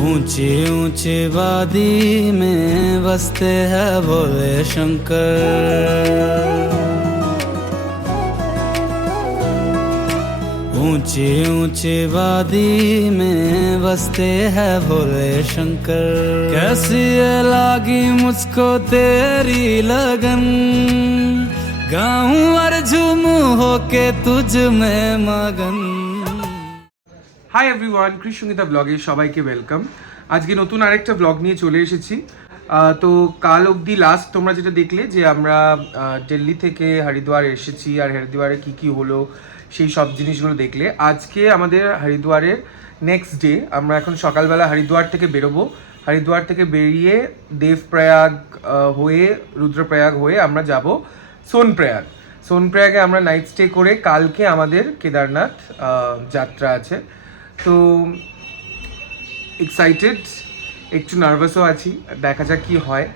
ऊंची ऊंची वादी में बसते हैं भोले शंकर, ऊंची ऊंची वादी में बसते हैं भोले शंकर। कैसी ये लागी मुझको तेरी लगन, गाऊं और झूमूं होके तुझ में मगन। হাই এভরিওয়ান, কৃষ সঙ্গীতা ব্লগে সবাইকে ওয়েলকাম। আজকে নতুন আরেকটা ব্লগ নিয়ে চলে এসেছি। তো কাল অবধি লাস্ট তোমরা যেটা দেখলে যে আমরা দিল্লি থেকে হরিদ্বার এসেছি আর হরিদ্বারে কী হলো সেই সব জিনিসগুলো দেখলে। আজকে আমাদের হরিদ্বারের নেক্সট ডে, আমরা এখন সকালবেলা হরিদ্বার থেকে বেরোবো। হরিদ্বার থেকে বেরিয়ে দেবপ্রয়াগ হয়ে রুদ্রপ্রয়াগ হয়ে আমরা যাব সোনপ্রয়াগ। সোনপ্রয়াগে আমরা নাইট স্টে করে কালকে আমাদের কেদারনাথ যাত্রা আছে। তো এক্সাইটেড, একটু নার্ভাসও আছি, দেখা যাক কী হয়।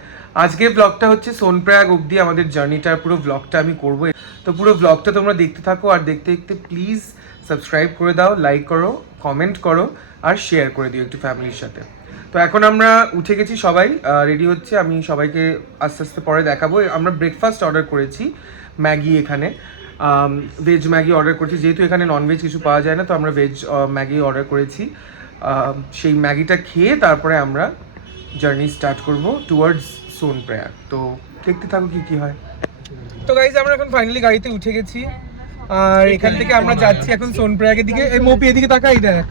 আজকের ব্লগটা হচ্ছে সোনপ্রয়াগ অবধি আমাদের জার্নিটার পুরো ব্লগটা আমি করব। তো পুরো ব্লগটা তোমরা দেখতে থাকো, আর দেখতে দেখতে প্লিজ সাবস্ক্রাইব করে দাও, লাইক করো, কমেন্ট করো আর শেয়ার করে দিও একটু ফ্যামিলির সাথে। তো এখন আমরা উঠে গেছি, সবাই রেডি হচ্ছে, আমি সবাইকে আস্তে আস্তে পরে দেখাবো। আমরা ব্রেকফাস্ট অর্ডার করেছি, ম্যাগি, এখানে ভেজ ম্যাগি অর্ডার করেছি, যেহেতু এখানে ননভেজ কিছু পাওয়া যায় না, তো আমরা ভেজ ম্যাগি অর্ডার করেছি। সেই ম্যাগিটা খেয়ে তারপরে আমরা জার্নি স্টার্ট করব টুয়ার্ডস সোনপ্রয়াগ। তো দেখতে থাকো কি হয়। তো গাইজ আমরা এখন ফাইনালি গাড়িতে উঠে গেছি, আর এখান থেকে আমরা যাচ্ছি এখন সোনপ্রয়াগের দিকে। এই মৌপি এদিকে তাকাই দেখ,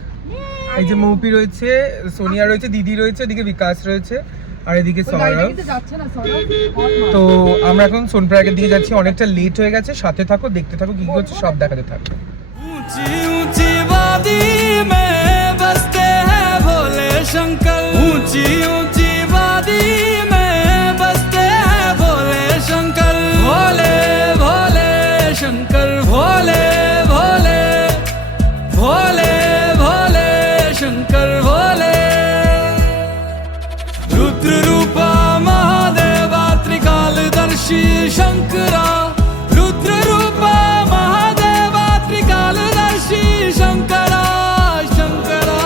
এই যে মৌপি রয়েছে, সোনিয়া রয়েছে, দিদি রয়েছে, এদিকে বিকাশ রয়েছে, আর এদিকে সৌরভ। তো আমরা এখন সোনপ্রয়াগের দিকে যাচ্ছি, অনেকটা লেট হয়ে গেছে। সাথে থাকো, দেখতে থাকো, কি হচ্ছে সব দেখাতে থাকো। ऊंची ऊंची वादी में बसते हैं भोले शंकर, ऊंची ऊंची वादी में बसते हैं भोले शंकर, भोले भोले शंकर, भोले भोले भोले भोले शंकर, भोले रुद्र रूपा महादेवा त्रिकालदर्शी शंकरा, रुद्र रूपा महादेवा त्रिकालदर्शी शंकरा शंकरा।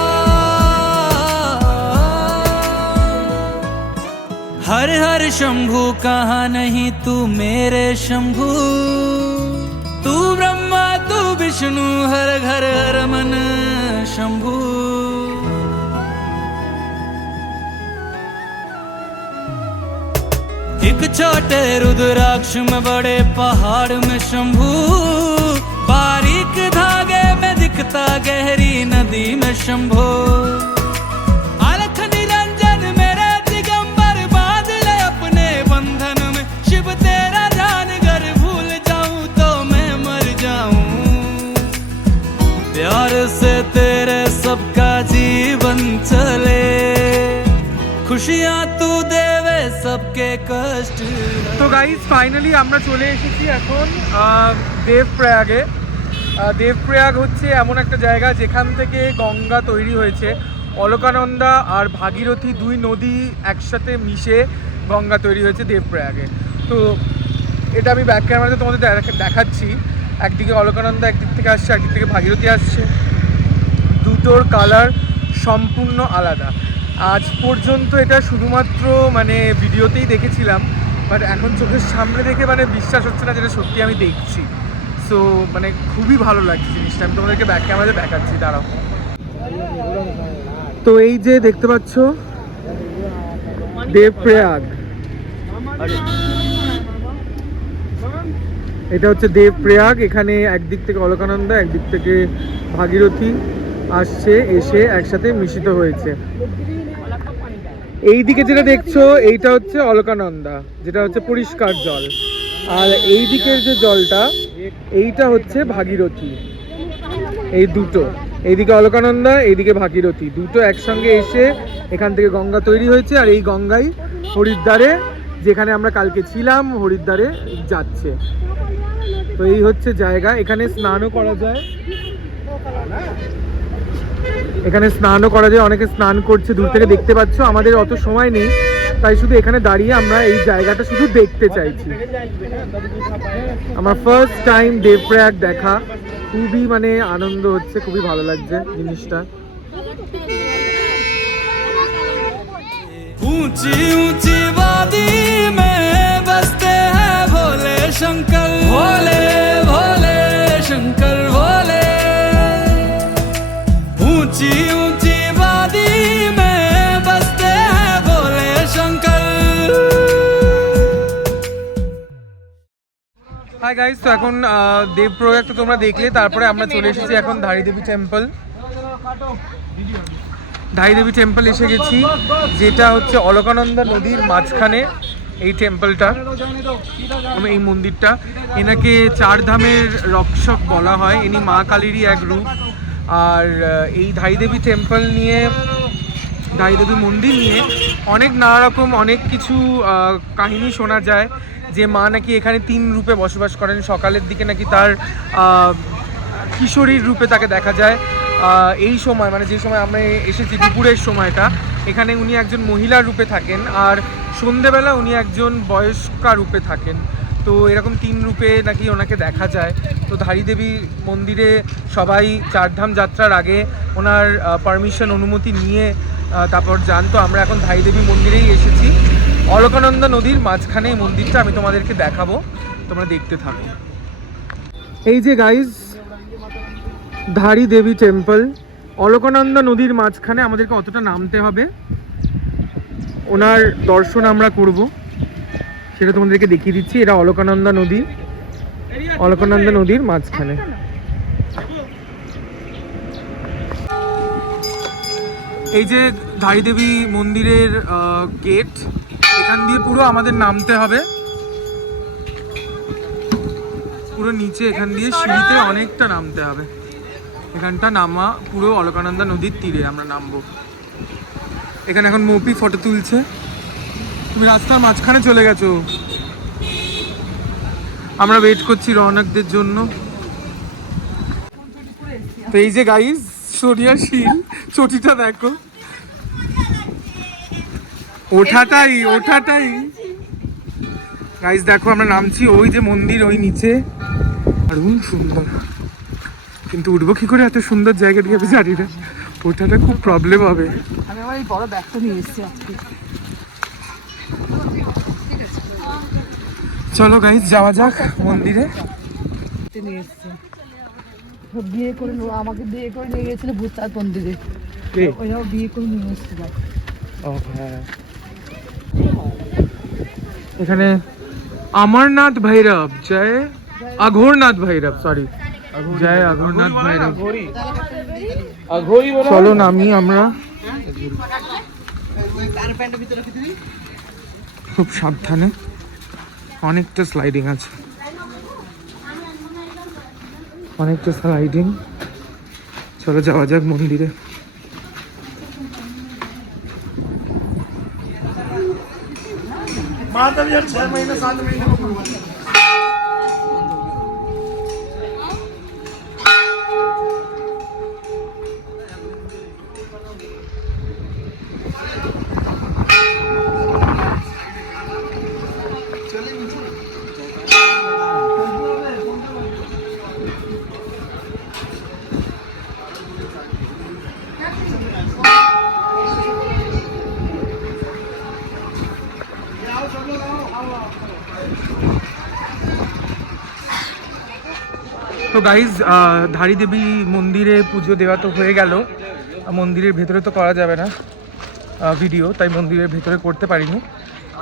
हर हर शंभु कहा नहीं तू मेरे शंभु, तू ब्रह्मा तू विष्णु हर घर हर मन शंभु। एक छोटे रुद्राक्ष में बड़े पहाड़ में शंभु, बारीक धागे में दिखता गहरी नदी में शंभु। अलख निरंजन मेरे दिगंबर बांध ले अपने बंधन में, शिव तेरा ध्यान घर भूल जाऊं तो मैं मर जाऊं। प्यार से तेरे सबका जीवन चले, खुशियां तू देवे सबके कष्ट। তো গাইজ ফাইনালি আমরা চলে এসেছি এখন দেবপ্রয়াগে। দেবপ্রয়াগ হচ্ছে এমন একটা জায়গা যেখান থেকে গঙ্গা তৈরি হয়েছে। অলকানন্দা আর ভাগীরথী দুই নদী একসাথে মিশে গঙ্গা তৈরি হয়েছে দেবপ্রয়াগে। তো এটা আমি ব্যাক ক্যামেরাতে তোমাদের দেখাচ্ছি। একদিকে অলকানন্দা একদিক থেকে আসছে, একদিক থেকে ভাগীরথী আসছে। দুটোর কালার সম্পূর্ণ আলাদা। আজ পর্যন্ত এটা শুধুমাত্র মানে ভিডিওতেই দেখেছিলাম, বাট এখন চোখের সামনে দেখে মানে বিশ্বাস হচ্ছে না যেটা সত্যি আমি দেখছি। সো মানে খুবই ভালো লাগছে জিনিসটা। আমি তোমাদেরকে ব্যাক ক্যামেরাতে দেখাচ্ছি, দাঁড়াও। তো এই যে দেখতে পাচ্ছ দেবপ্রয়াগ, এটা হচ্ছে দেবপ্রয়াগ। এখানে একদিক থেকে অলকানন্দা, একদিক থেকে ভাগীরথী আসছে, এসে একসাথে মিশিত হয়েছে। এই দিকে যেটা দেখছো এইটা হচ্ছে অলকানন্দা, যেটা হচ্ছে পরিষ্কার জল, আর এই দিকের যে জলটা এইটা হচ্ছে ভাগীরথী। এই দুটো, এইদিকে অলকানন্দা, এইদিকে ভাগীরথী, দুটো একসঙ্গে এসে এখান থেকে গঙ্গা তৈরি হয়েছে। আর এই গঙ্গাই হরিদ্বারে, যেখানে আমরা কালকে ছিলাম, হরিদ্বারে যাচ্ছে। তো এই হচ্ছে জায়গা, এখানে স্নানও করা যায়, এখানে স্নানও করা যায়। অনেকে স্নান করছে, দূর থেকে দেখতে পাচ্ছ। আমাদের অত সময় নেই, তাই শুধু এখানে দাঁড়িয়ে আমরা এই জায়গাটা শুধু দেখতে চাইছি। আমার ফার্স্ট টাইম দেবপ্রয়াগ দেখা, খুবই মানে আনন্দ হচ্ছে, খুবই ভালো লাগছে জিনিসটা। ऊंची ऊंची वादी में बसते हैं भोले शंकर, भोले भोले शंकर भोले। ऊंची ऊंची वादी में बसते हैं भोले शंकर। হাই গাইস, তো এখন দেবপ্রয়াগ তো তোমরা দেখলে, তারপরে আমরা চলে এসেছি এখন ধারীদেবী টেম্পল। ধারীদেবী টেম্পল এসে গেছি, যেটা হচ্ছে অলকানন্দা নদীর মাঝখানে এই টেম্পলটা, এই মন্দিরটা। এনাকে চার ধামের রক্ষক বলা হয়, ইনি মা কালীরই এক রূপ। আর এই ধারীদেবী টেম্পল নিয়ে, ধারীদেবী মন্দির নিয়ে অনেক নানা রকম অনেক কিছু কাহিনী শোনা যায়, যে মা নাকি এখানে 3 রূপে বসবাস করেন। সকালের দিকে নাকি তার কিশোরীর রূপে তাকে দেখা যায়। এই সময় মানে যে সময় আমরা এসেছি দুপুরের সময়টা, এখানে উনি একজন মহিলার রূপে থাকেন, আর সন্ধেবেলা উনি একজন বয়স্কা রূপে থাকেন। তো এরকম 3 রূপে নাকি ওনাকে দেখা যায়। তো ধারীদেবী মন্দিরে সবাই চারধাম যাত্রার আগে ওনার পারমিশন অনুমতি নিয়ে তারপর যান। তো আমরা এখন ধারীদেবী মন্দিরেই এসেছি, অলকানন্দা নদীর মাঝখানে এই মন্দিরটা আমি তোমাদেরকে দেখাবো, তোমরা দেখতে থাকো। এই যে গাইজ ধারীদেবী টেম্পল, অলকানন্দা নদীর মাঝখানে। আমাদেরকে অতটা নামতে হবে, ওনার দর্শন আমরা করব, সেটা তোমাদেরকে দেখিয়ে দিচ্ছি। এটা অলকানন্দা নদী, অলকানন্দা নদীর মাঝখানে। এই যে ধারীদেবী মন্দিরের গেট, এখান দিয়ে পুরো আমাদের নামতে হবে, পুরো নিচে এখান দিয়ে সিঁড়িতে অনেকটা নামতে হবে। এখানটা নামা পুরো অলকানন্দা নদীর তীরে আমরা নামবো। এখানে এখন মৌপি ফটো তুলছে। তুমি রাস্তার মাঝখানে চলে গেছো, আমরা ওয়েট করছি রৌনকদের জন্য। তো এই যে গাইজ সোনিয়া শিল, চটিটা দেখো, ওঠাটাই গাইজ দেখো আমরা নামছি। ওই যে মন্দির ওই নিচে, দারুণ সুন্দর, কিন্তু উঠবো কি করে এত সুন্দর জায়গা দিয়ে আমি জানি না, ওঠাটা খুব প্রবলেম হবে। আমি আমার এই বড় ব্যাগটা নিয়ে এসেছি আজকে। চলো গাইজ যাওয়া যাক মন্দিরে। নিয়ে এসেছি, বিয়ে করে আমাকে বিয়ে করে নিয়ে গিয়েছিল ভূতনাথ মন্দিরে, ওইটাও বিয়ে করে নিয়ে এসেছিল। এখানে অমরনাথ ভৈরব, জয় অঘোরনাথ ভৈরব, সরি জয় অঘোরনাথ ভৈরব। চলো নামি আমরা, খুব সাবধানে, অনেকটা স্লাইডিং আছে, অনেকটা স্লাইডিং। চলো যাওয়া যাক মন্দিরে। তো গাইজ ধারীদেবী মন্দিরে পুজো দেওয়া তো হয়ে গেল। মন্দিরের ভেতরে তো করা যাবে না ভিডিও, তাই মন্দিরের ভেতরে করতে পারিনি।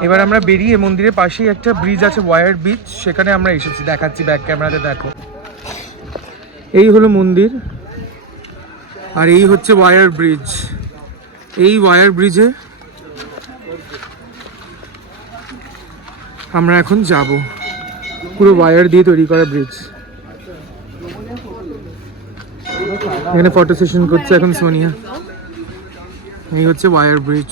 এবার আমরা বেরিয়ে মন্দিরের পাশেই একটা ব্রিজ আছে, ওয়ার ব্রিজ, সেখানে আমরা এসেছি, দেখাচ্ছি ব্যাক ক্যামেরাতে দেখো। এই হলো মন্দির, আর এই হচ্ছে ওয়ার ব্রিজ। এই ওয়ার ব্রিজে আমরা এখন যাব, পুরো ওয়ার দিয়ে তৈরি করা ব্রিজ। এখানে ফটো সেশন করছে এখন সোনিয়া। এই হচ্ছে ওয়ার ব্রিজ।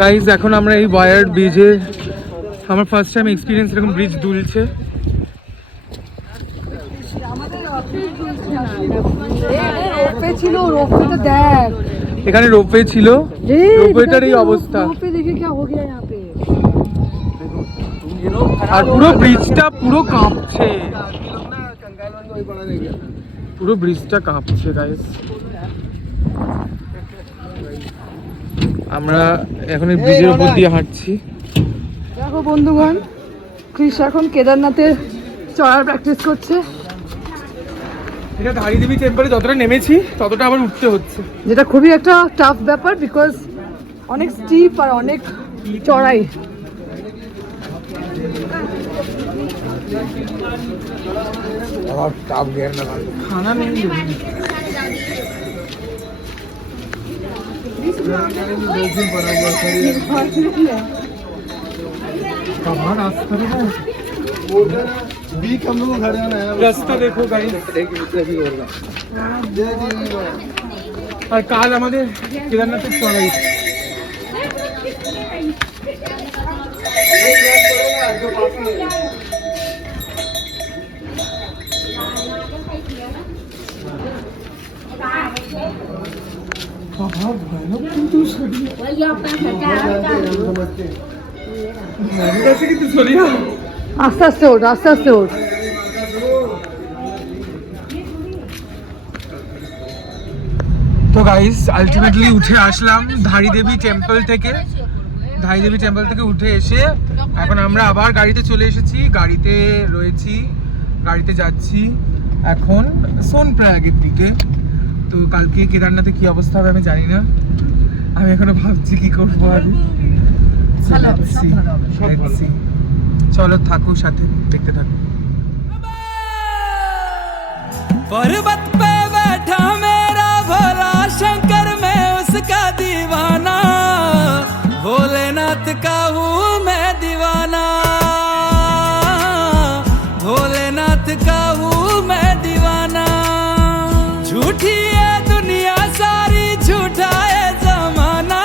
গাইজ এখন আমরা এই ওয়ার ব্রিজে, আমার ফার্স্ট টাইম এক্সপিরিয়েন্স এরকম ব্রিজ দুলছে। এখানে রোপওয়ে ছিল, রোপওয়েটার এই অবস্থা, আর পুরো ব্রিজটা পুরো কাঁপছে, পুরো ব্রিজটা কাঁপছে গাইস। আমরা এখন এই ব্রিজের উপর দিয়ে হাঁটছি। দেখো বন্ধুগণ, ক্রিস এখন কেদারনাথের চড়ার প্র্যাকটিস করছে, এটা ধারীদেবী টেম্পলে যতটা নেমেছি ততটা আবার উঠতে হচ্ছে, যেটা খুবই একটা টাফ ব্যাপার, বিকজ অনেক স্টিপ আর অনেক চড়াই। খানা নেই রাস্তা দেখো গাইস। আর কাল আমাদের কেদারনাথের চড়াই। কিন্তু সরিয়া আস্তে আস্তে ওঠ, আস্তে আস্তে ওঠ। তো গাইস আলটিমেটলি উঠে আসলাম ধারীদেবী টেম্পল থেকে। ধারীদেবী টেম্পল থেকে উঠে এসে এখন আমরা আবার গাড়িতে চলে এসেছি, গাড়িতে রয়েছি, গাড়িতে যাচ্ছি এখন সোনপ্রয়াগের দিকে। তো কালকে কেদারনাথে কি অবস্থা হবে আমি জানি না, আমি এখনো ভাবছি কি করবো। আর চলো থাকো সাথে, দেখতে থাকো। पर्वत पे बैठा मेरा भोला शंकर, मैं उसका दीवाना, भोलेनाथ का हूँ मैं दीवाना, भोलेनाथ का हूँ मैं दीवाना। झूठी है दुनिया सारी, झूठा है जमाना,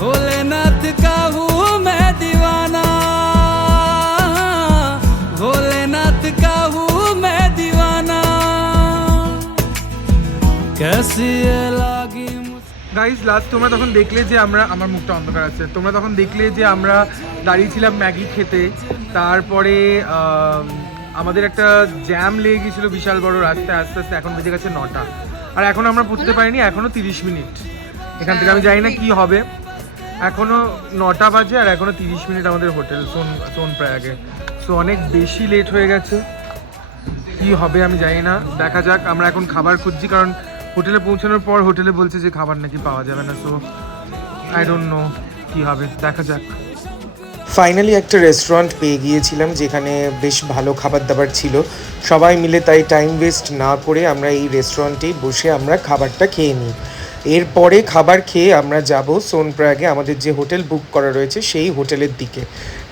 भोलेनाथ का हूँ मैं दीवाना, भोलेनाथ का हूँ मैं दीवाना। कैसी ये लागी গাইজ লাস্ট তোমরা তখন দেখলে যে আমরা, আমার মুখটা অন্ধকার আছে, তোমরা তখন দেখলে যে আমরা দাঁড়িয়েছিলাম ম্যাগি খেতে। তারপরে আমাদের একটা জ্যাম লেগে গিয়েছিল বিশাল বড় রাস্তায়, আস্তে আস্তে এখন বেজে গেছে 9টা, আর এখনো আমরা পড়তে পারিনি, এখনো 30 মিনিট এখান থেকে। আমি জানি না কি হবে, এখনো 9টা বাজে আর এখনো 30 মিনিট আমাদের হোটেল সোনপ্রয়াগে। সো অনেক বেশি লেট হয়ে গেছে, কি হবে আমি জানি না, দেখা যাক। আমরা এখন খাবার খুঁজছি, কারণ হোটেলে পৌঁছানোর পর হোটেলে বলছে যে খাবার নাকি পাওয়া যাবে না। সো আই ডোন্ট নো কি হবে, দেখা যাক। ফাইনালি একটা রেস্টুরেন্ট পেয়ে গিয়েছিলাম যেখানে বেশ ভালো খাবার দাবার ছিল সবাই মিলে, তাই টাইম ওয়েস্ট না করে আমরা এই রেস্টুরেন্টেই বসে আমরা খাবারটা খেয়ে নিই। এরপরে খাবার খেয়ে আমরা যাব সোনপ্রয়াগে আমাদের যে হোটেল বুক করা রয়েছে সেই হোটেলের দিকে।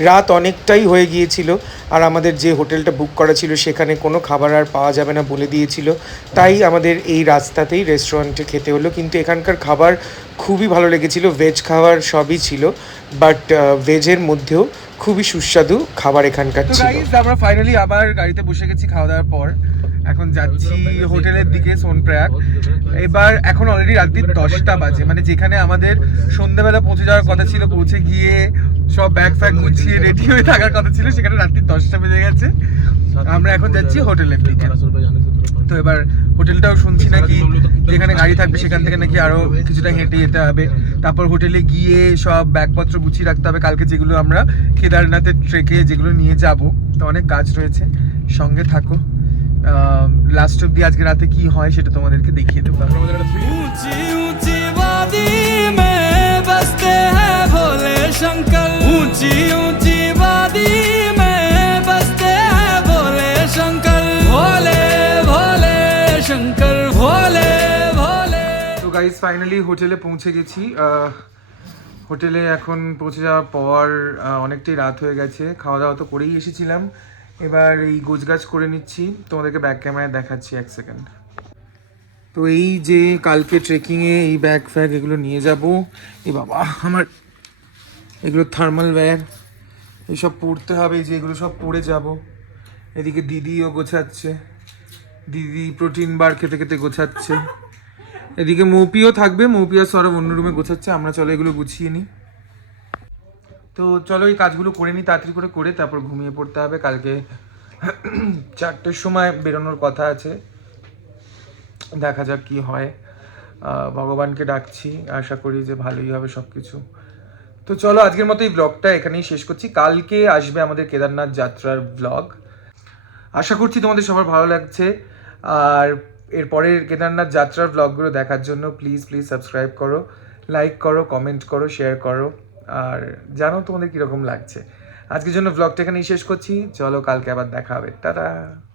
রাত অনেকটাই হয়ে গিয়েছিল, আর আমাদের যে হোটেলটা বুক করা ছিল সেখানে কোনো খাবার আর পাওয়া যাবে না বলে দিয়েছিল, তাই আমাদের এই রাস্তাতেই রেস্টুরেন্টে খেতে হলো। কিন্তু এখানকার খাবার খুবই ভালো লেগেছিল, ভেজ খাবার সবই ছিল, বাট ভেজের মধ্যেও খুবই সুস্বাদু খাবার এখানকার তো ছিল। গাইস আমরা ফাইনালি আবার গাড়িতে বসে গেছি খাওয়া দাওয়ার পর, এখন যাচ্ছি হোটেলের দিকে সোনপ্রয়াগ। এবার এখন অলরেডি রাত্রি 10টা বাজে, মানে যেখানে আমাদের সন্ধ্যাবেলা পৌঁছে যাওয়ার কথা ছিল, পৌঁছে গিয়ে সব ব্যাগ ফ্যাগ গুছিয়ে রেডি হয়ে থাকার কথা ছিল, সেখানে রাত্রি 10টা বেজে গেছে। আমরা এখন যাচ্ছি হোটেলের দিকে। তো এবার হোটেলটাও শুনছি নাকি যেখানে গাড়ি থাকবে সেখান থেকে নাকি আরো কিছুটা হেঁটে যেতে হবে, তারপর হোটেলে গিয়ে সব ব্যাগপত্র গুছিয়ে রাখতে হবে কালকে যেগুলো আমরা কেদারনাথের ট্রেকে যেগুলো নিয়ে যাব। তো অনেক কাজ রয়েছে, সঙ্গে থাকো। লাস্ট অব্দি আজকে রাতে কি হয় সেটা তোমাদেরকে দেখিয়ে দেবো। ऊंची ऊंची वादी में बसते हैं भोले शंकर, ऊंची ऊंची वादी में बसते हैं भोले शंकर, भोले भोले शंकर, भोले भोले। তো গাইস ফাইনালি হোটেলে পৌঁছে গেছি। হোটেলে এখন পৌঁছে যাওয়ার পর অনেকটাই রাত হয়ে গেছে, খাওয়া দাওয়া তো করেই এসেছিলাম, এবার এই গোছগাছ করে নিচ্ছি, তোমাদেরকে ব্যাক ক্যামেরায় দেখাচ্ছি 1 সেকেন্ড। তো এই যে কালকে ট্রেকিংয়ে এই ব্যাগ ফ্যাগ এগুলো নিয়ে যাব। এ বাবা, আমার এগুলো থার্মাল ব্যাগ, এইসব পরতে হবে, এই যে এগুলো সব পরে যাব। এদিকে দিদিও গোছাচ্ছে, দিদি প্রোটিন বার খেতে খেতে গোছাচ্ছে। এদিকে মৌপিও থাকবে, মৌপিও সরব অন্য রুমে গোছাচ্ছে, আমরা চলো এগুলো গুছিয়ে নিই। তো চলো এই কাজগুলো করে নিই তাড়াতাড়ি করে তারপর ঘুমিয়ে পড়তে হবে। কালকে 4টের সময় বেরোনোর কথা আছে, দেখা যাক কি হয়। ভগবানকে ডাকছি, আশা করি যে ভালোই হবে সব কিছু। তো চলো আজকের মতো এই ব্লগটা এখানেই শেষ করছি। কালকে আসবে আমাদের কেদারনাথ যাত্রার ব্লগ। আশা করছি তোমাদের সবার ভালো লাগছে। আর এরপরের কেদারনাথ যাত্রার ব্লগগুলো দেখার জন্য প্লিজ সাবস্ক্রাইব করো, লাইক করো, কমেন্ট করো, শেয়ার করো, আর জানো তোমাদের কীরকম লাগছে। আজকের জন্য ব্লগটা এখানেই শেষ করছি। চলো কালকে আবার দেখা হবে, টাটা।